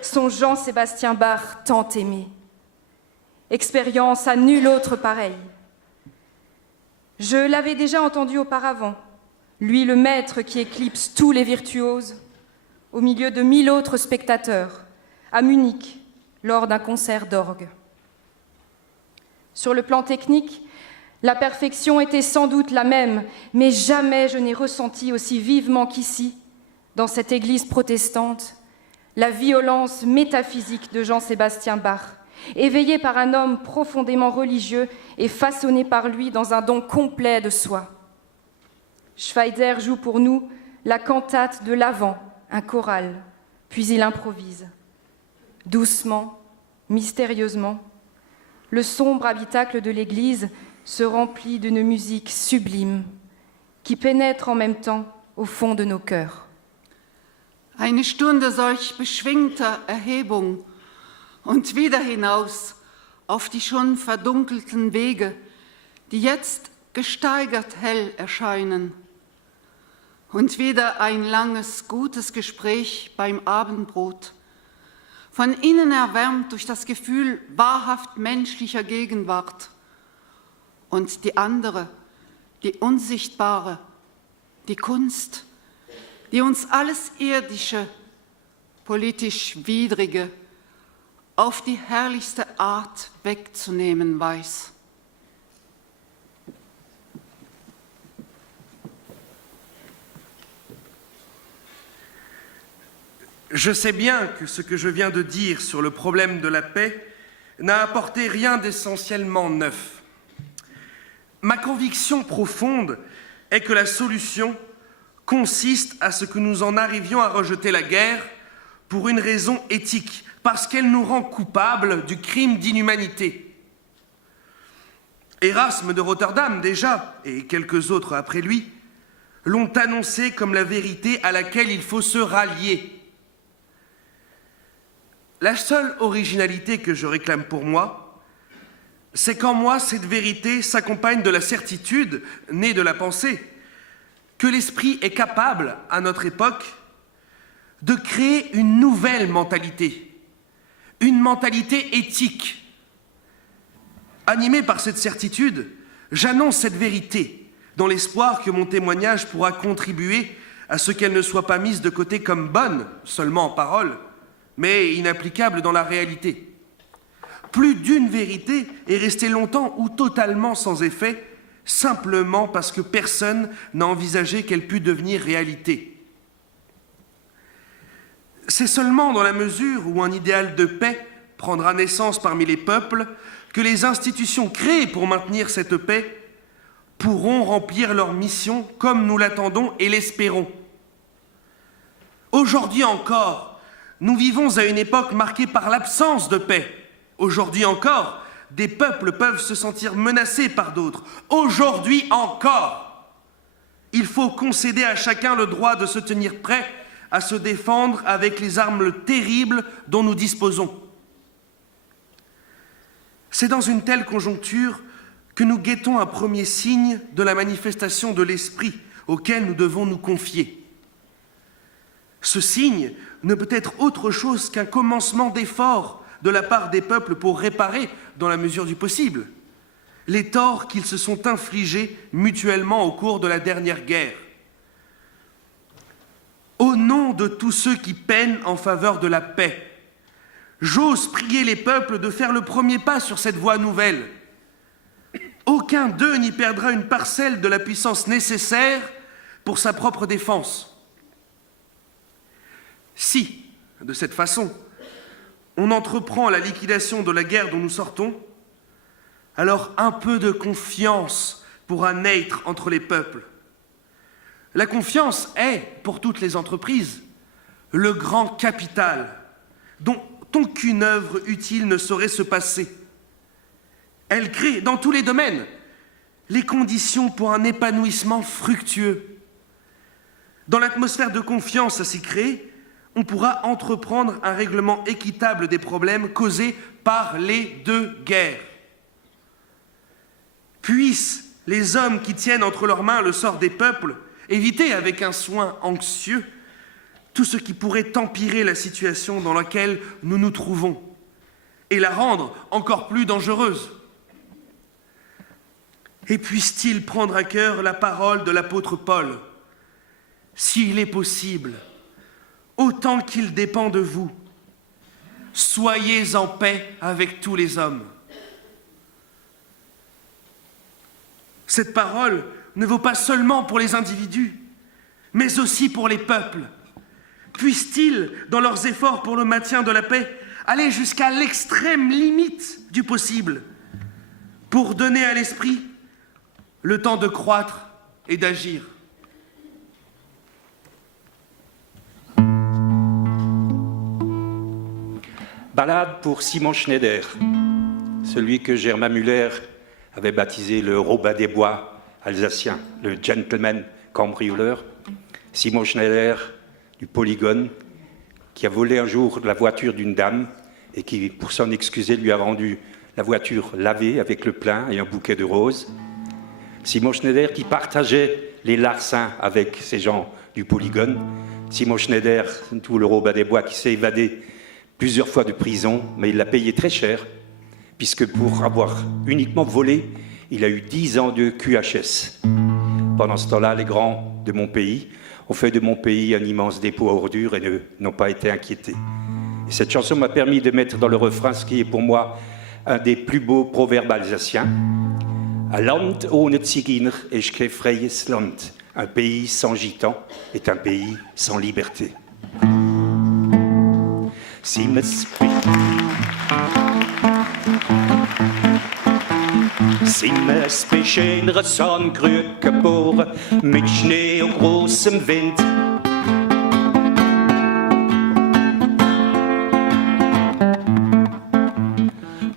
son Jean-Sébastien Bach tant aimé. Expérience à nul autre pareille. Je l'avais déjà entendu auparavant, lui le maître qui éclipse tous les virtuoses, au milieu de 1000 autres spectateurs, à Munich, lors d'un concert d'orgue. Sur le plan technique, la perfection était sans doute la même, mais jamais je n'ai ressenti aussi vivement qu'ici, dans cette église protestante, la violence métaphysique de Jean-Sébastien Bach, éveillé par un homme profondément religieux et façonné par lui dans un don complet de soi. Schweitzer joue pour nous la cantate de l'Avent, un choral, puis il improvise. Doucement, mystérieusement, le sombre habitacle de l'église se remplit d'une musique sublime qui pénètre en même temps au fond de nos cœurs. Eine Stunde solch beschwingter Erhebung und wieder hinaus auf die schon verdunkelten Wege, die jetzt gesteigert hell erscheinen. Und wieder ein langes, gutes Gespräch beim Abendbrot, von innen erwärmt durch das Gefühl wahrhaft menschlicher Gegenwart. Und die andere, die unsichtbare, die Kunst, die uns alles Irdische, politisch Widrige auf die herrlichste Art wegzunehmen weiß. Je sais bien que ce que je viens de dire sur le problème de la paix n'a apporté rien d'essentiellement neuf. Ma conviction profonde est que la solution consiste à ce que nous en arrivions à rejeter la guerre pour une raison éthique, parce qu'elle nous rend coupables du crime d'inhumanité. Erasme de Rotterdam, déjà, et quelques autres après lui, l'ont annoncé comme la vérité à laquelle il faut se rallier. La seule originalité que je réclame pour moi, c'est qu'en moi, cette vérité s'accompagne de la certitude, née de la pensée, que l'esprit est capable, à notre époque, de créer une nouvelle mentalité, une mentalité éthique. Animé par cette certitude, j'annonce cette vérité, dans l'espoir que mon témoignage pourra contribuer à ce qu'elles ne soient pas mises de côté comme bonnes, seulement en parole, mais inapplicables dans la réalité. Plus d'une vérité est restée longtemps ou totalement sans effet, simplement parce que personne n'a envisagé qu'elle pût devenir réalité. C'est seulement dans la mesure où un idéal de paix prendra naissance parmi les peuples que les institutions créées pour maintenir cette paix pourront remplir leur mission comme nous l'attendons et l'espérons. Aujourd'hui encore, nous vivons à une époque marquée par l'absence de paix. Aujourd'hui encore, des peuples peuvent se sentir menacés par d'autres. Aujourd'hui encore, il faut concéder à chacun le droit de se tenir prêt à se défendre avec les armes terribles dont nous disposons. C'est dans une telle conjoncture que nous guettons un premier signe de la manifestation de l'esprit auquel nous devons nous confier. Ce signe ne peut être autre chose qu'un commencement d'effort de la part des peuples pour réparer, dans la mesure du possible, les torts qu'ils se sont infligés mutuellement au cours de la dernière guerre. Au nom de tous ceux qui peinent en faveur de la paix, j'ose prier les peuples de faire le premier pas sur cette voie nouvelle. Aucun d'eux n'y perdra une parcelle de la puissance nécessaire pour sa propre défense. Si, de cette façon, on entreprend la liquidation de la guerre dont nous sortons, alors un peu de confiance pourra naître entre les peuples. La confiance est, pour toutes les entreprises, le grand capital dont aucune œuvre utile ne saurait se passer. Elle crée, dans tous les domaines, les conditions pour un épanouissement fructueux. Dans l'atmosphère de confiance ainsi créée, on pourra entreprendre un règlement équitable des problèmes causés par les deux guerres. Puissent les hommes qui tiennent entre leurs mains le sort des peuples éviter avec un soin anxieux tout ce qui pourrait empirer la situation dans laquelle nous nous trouvons et la rendre encore plus dangereuse. Et puisse-t-il prendre à cœur la parole de l'apôtre Paul, « S'il est possible, autant qu'il dépend de vous, soyez en paix avec tous les hommes. » Cette parole ne vaut pas seulement pour les individus, mais aussi pour les peuples. Puissent-ils, dans leurs efforts pour le maintien de la paix, aller jusqu'à l'extrême limite du possible pour donner à l'esprit le temps de croître et d'agir. Ballade pour Simon Schneider, celui que Germain Müller avait baptisé le Robin des Bois alsacien, le gentleman cambrioleur. Simon Schneider du Polygone, qui a volé un jour la voiture d'une dame et qui, pour s'en excuser, lui a rendu la voiture lavée avec le plein et un bouquet de roses. Simon Schneider qui partageait les larcins avec ces gens du Polygone. Simon Schneider, tout le Robin des Bois, qui s'est évadé plusieurs fois de prison, mais il l'a payé très cher, puisque pour avoir uniquement volé, il a eu 10 ans de QHS. Pendant ce temps-là, les grands de mon pays ont fait de mon pays un immense dépôt à ordures et n'ont pas été inquiétés. Et cette chanson m'a permis de mettre dans le refrain ce qui est pour moi un des plus beaux proverbes alsaciens. Un Land ohne Zigeuner ist kein freies Land. Un pays sans gitans est un pays sans liberté. Si me speschenere Sonnenkrüge geboren, mit Schnee und großem Wind.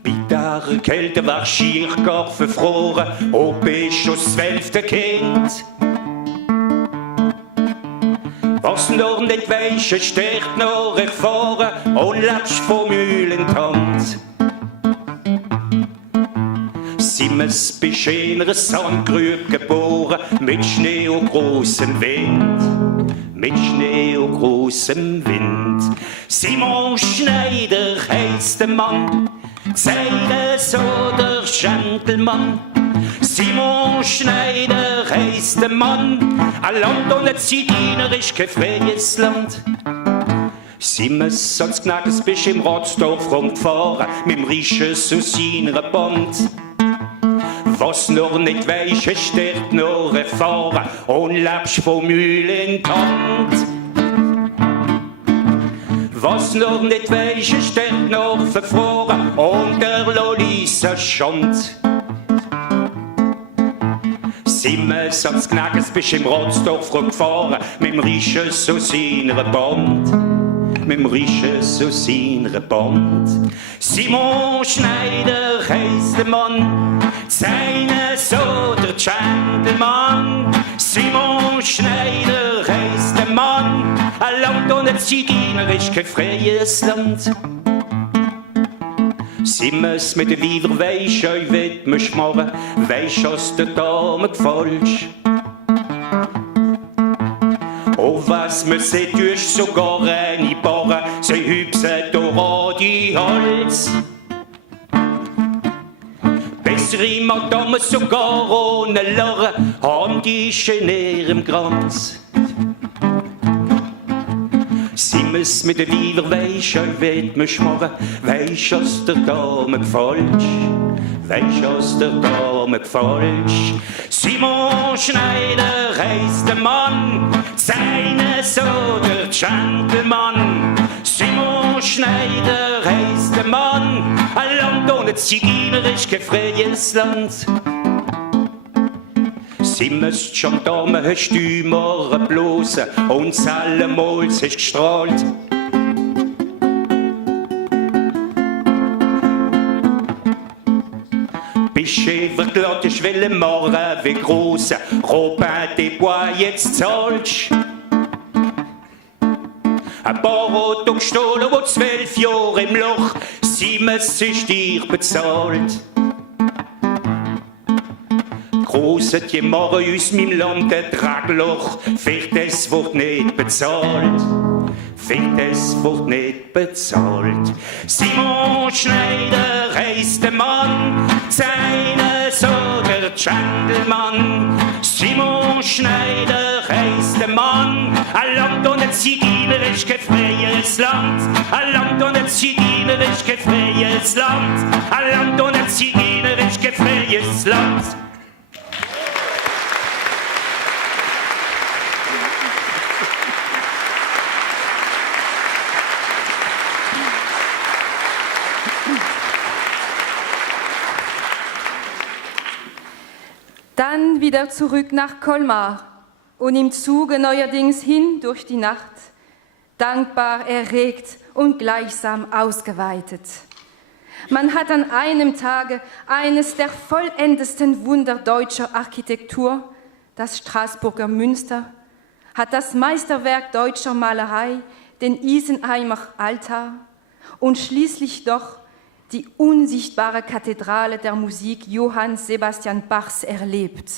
Bei der Kälte war schier gar verfroren, ob ich schon das 12. Kind. Was noch nicht weisst, steht noch erfahren und lässt vom Mühl in die Hand. Sind wir beschenere Sandgrübe geboren, mit Schnee und großem Wind, mit Schnee und großem Wind. Simon Schneider heisst der Mann, Zeiles oder Gentleman. Simon Schneider heisst der Mann, ein Land ohne Zigeuner ist kein freies Land. Simmers als Knackes bist im Ratsdorf rumgefahren, mit dem Risches aus seiner Band. Was noch nicht weisst, hast dort noch erfahren und lebst von Mühle in die Hand. Was noch nicht weisst, hast dort noch verfroren und der Lolisa Schand. Simmers als Knackes bist im Ratsdorf rumgefahren, mit dem Risches aus seiner Band. Mit dem Risches aus seiner Band. Simon Schneider heisst der Mann, seine so der Gentleman. Simon Schneider heisst der Mann, ein Land ohne Zigeuner ist kein freies Land. Simmers mit der Weiber weisst, euch wird man schmarren, weisst, was der Dame gefällt. Oh, was mir seht, du hast sogar eine Barre, sie hübset auch die Holz. Bessere Madame sogar ohne Lachen, haben die schon in ihrem Kranz. Simmers mit der Weiber weisst, euch wird man schmarren, weisst, was der Dame gefällt. Weisst, was der Dame gefällt. Simon Schneider heisst der Mann, seine so der Gentleman. Simon Schneider heisst der Mann, ein Land ohne Zigeuner ist kein freies Land. Simmers die Gendarme hast du immer bloßen und allemal hast gestrahlt. Bische verklaut, ich will morgen wie große Robin des Bois jetzt zahlst. Ein paar Auto gestohlen, wo 12 Jahre im Loch, Simmers ist dir bezahlt. Grosse, die machen aus meinem Land ein Tragloch, für das wird nicht bezahlt. Für das wird nicht bezahlt. Simon Schneider heisst der Mann, seine so der Gentleman. Simon Schneider heisst der Mann, ein Land ohne Zigeuner ist kein freies Land. Ein Land ohne Zigeuner ist kein freies Land. Ein Land ohne Zigeuner ist kein freies Land. Dann wieder zurück nach Colmar und im Zuge neuerdings hin durch die Nacht, dankbar, erregt und gleichsam ausgeweitet. Man hat an einem Tage eines der vollendendsten Wunder deutscher Architektur, das Straßburger Münster, hat das Meisterwerk deutscher Malerei, den Isenheimer Altar und schließlich doch die unsichtbare Kathedrale der Musik Johann Sebastian Bachs erlebt,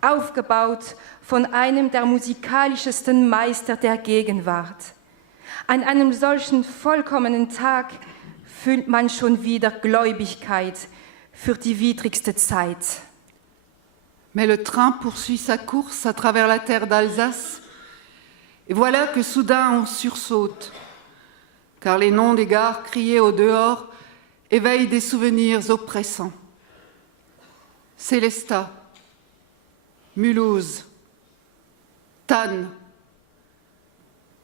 aufgebaut von einem der musikalischsten Meister der Gegenwart. An einem solchen vollkommenen Tag fühlt man schon wieder Gläubigkeit für die widrigste Zeit. Mais le train poursuit sa course à travers la terre d'Alsace, et voilà que soudain on sursaute, car les noms des gares criés au dehors éveillent des souvenirs oppressants. Sélestat, Mulhouse, Thann.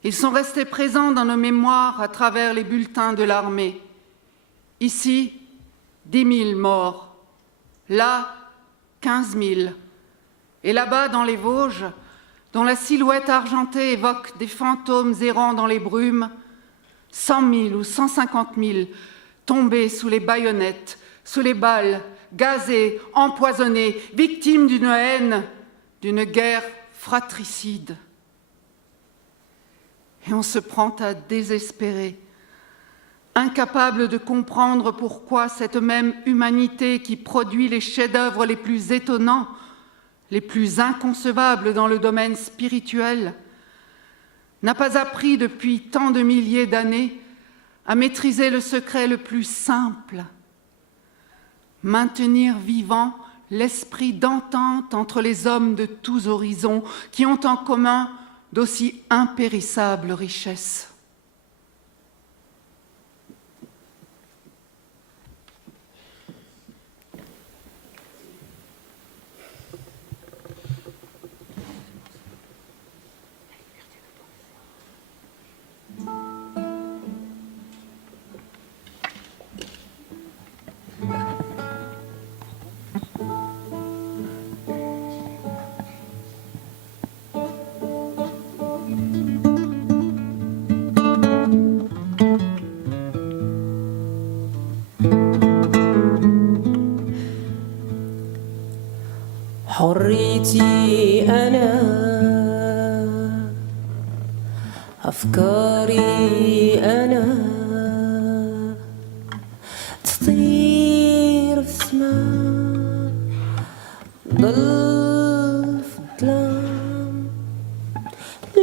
Ils sont restés présents dans nos mémoires à travers les bulletins de l'armée. Ici, 10 000 morts. Là, 15 000. Et là-bas, dans les Vosges, dont la silhouette argentée évoque des fantômes errants dans les brumes, 100 000 ou 150 000 tombés sous les baïonnettes, sous les balles, gazés, empoisonnés, victimes d'une haine, d'une guerre fratricide. Et on se prend à désespérer, incapable de comprendre pourquoi cette même humanité qui produit les chefs-d'œuvre les plus étonnants, les plus inconcevables dans le domaine spirituel, n'a pas appris depuis tant de milliers d'années à maîtriser le secret le plus simple, maintenir vivant l'esprit d'entente entre les hommes de tous horizons qui ont en commun d'aussi impérissables richesses. حريتي أنا أفكاري أنا تطير في السماء ضل في الظلام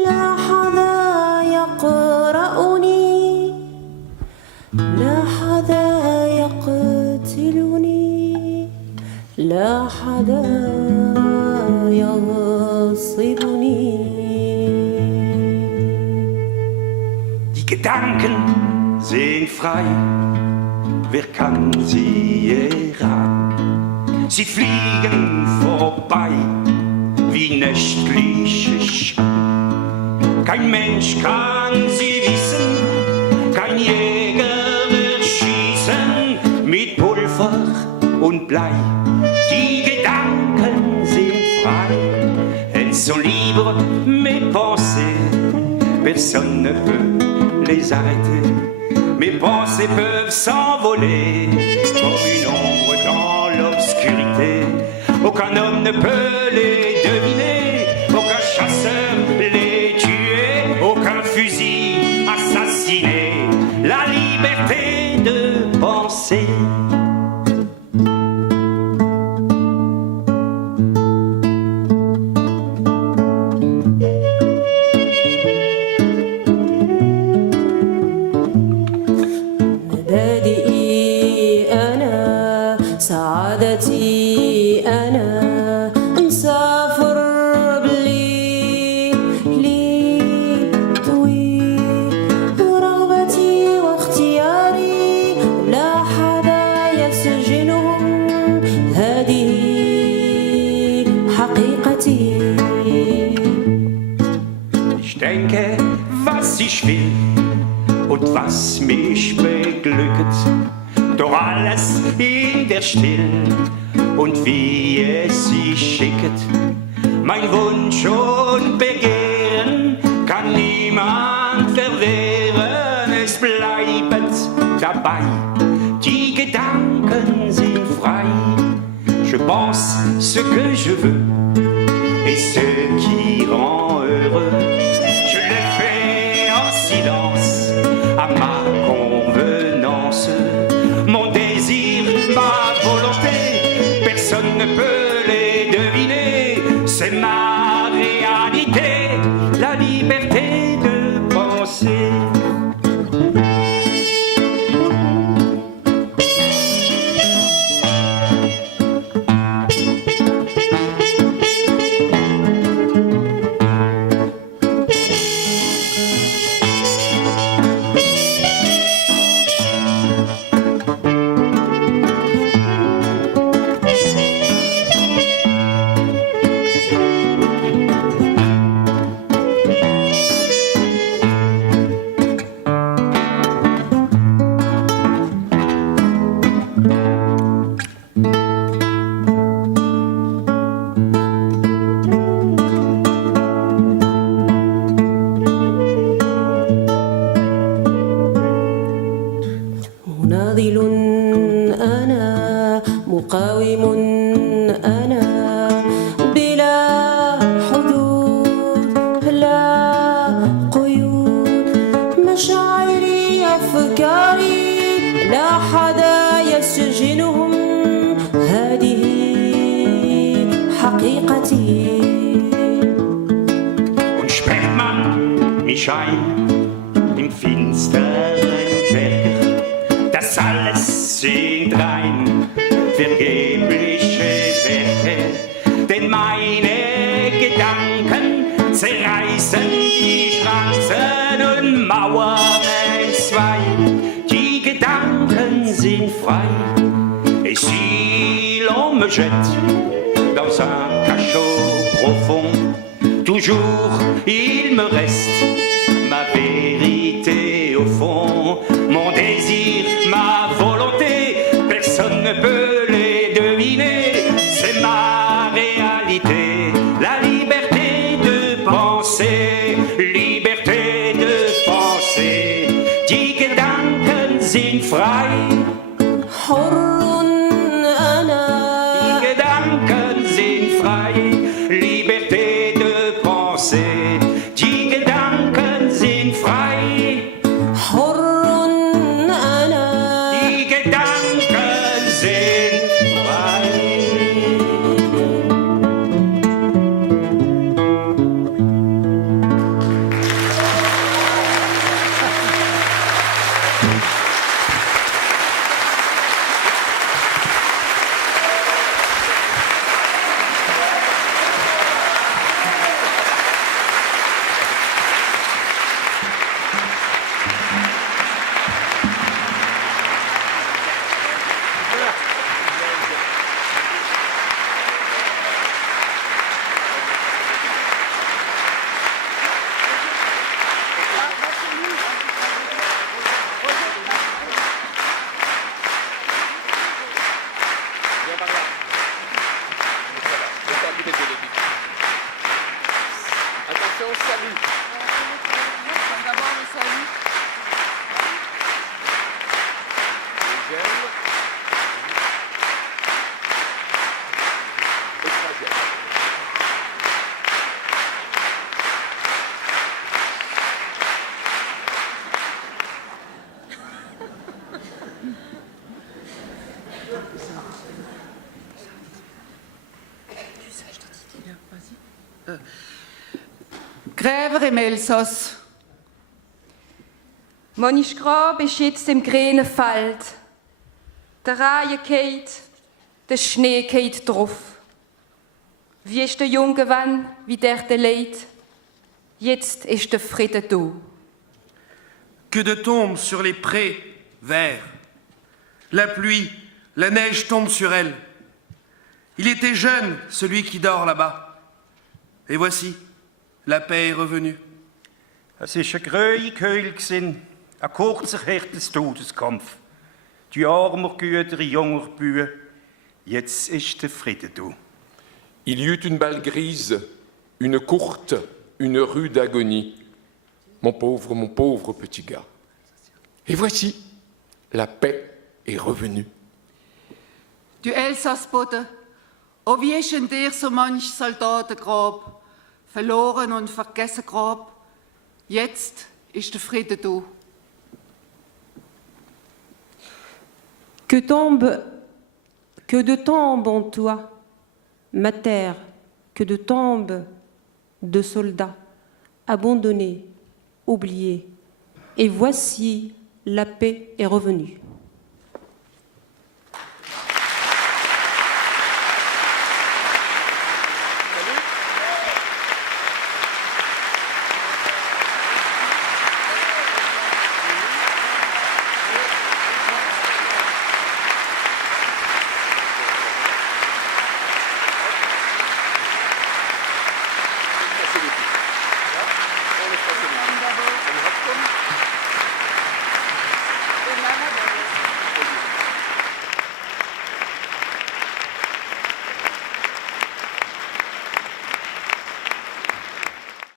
لا حدا يقرأني لا حدا يقتلني لا حدا Die Gedanken sind frei, wer kann sie erraten? Sie fliegen vorbei wie nächtliche Schatten. Kein Mensch kann sie wissen, kein Jäger wird schießen mit Pulver und Blei. Die Gedanken sind frei, elles sont libres, mes pensées, personne ne peut les arrêter. Mes pensées peuvent s'envoler comme une ombre dans l'obscurité. Aucun homme ne peut les deviner, aucun chasseur les tuer, aucun fusil assassiner. La liberté de penser. Ich denke, was ich will und was mich beglücket, doch alles in der Still und wie es sich schicket. Mein Wunsch und Begehren kann niemand verwehren, es bleibt dabei, die Gedanken sind frei. Je pense ce que je veux et ce qui rend heureux. Je le fais en silence, à ma convenance. Mon désir, ma volonté, personne ne peut les deviner. C'est ma réalité, la liberté de penser. مناضل أنا مقاوم أنا بلا حدود لا قيود مشاعري أفكاري لا حدا يسجنهم هذه حقيقتي Und sperrt man mich ein im finsteren Kerker, das alles sind rein vergebliche Werke. zerreißen die Straßen und Mauern entzwei. Die Gedanken sind frei. Et si l'on me jette dans un cachot profond, toujours il me reste ma vérité au fond, mon désir, ma volonté, personne ne peut les deviner, c'est ma réalité, la liberté de penser, liberté de penser, die Gedanken sind frei. Die Gedanken sind frei, Liberté de penser. Die Gedanken sind frei. Die Gedanken sind frei. Attention, salut. D'abord le salut. Deuxième. Et troisième. Gräber im Elsass. Mein Grab ist jetzt im grünen Feld. Der Reihe geht, der Schnee geht drauf. Wie ist der Junge wann, wie der leid? Jetzt ist der Frieden da. Que de tombes sur les prés verts. La pluie, la neige tombe sur elle. Il était jeune, celui qui dort là-bas. Et voici, la paix est revenue. Es war eine Gröhe ein kurzer, hartes Todeskampf. Die armer Güter, junger Bühe, jetzt ist der Frieden da. Il y eut une balle grise, une courte, une rude agonie. Mon pauvre petit gars. Et voici, la paix est revenue. Du Elsassboden, oh wie ist in dir so manch Soldatengrab, verloren und vergessen Grab, jetzt ist der Frieden da. Que de tombes en toi, ma terre, que de tombes de soldats, abandonnés, oubliés. Et voici, la paix est revenue.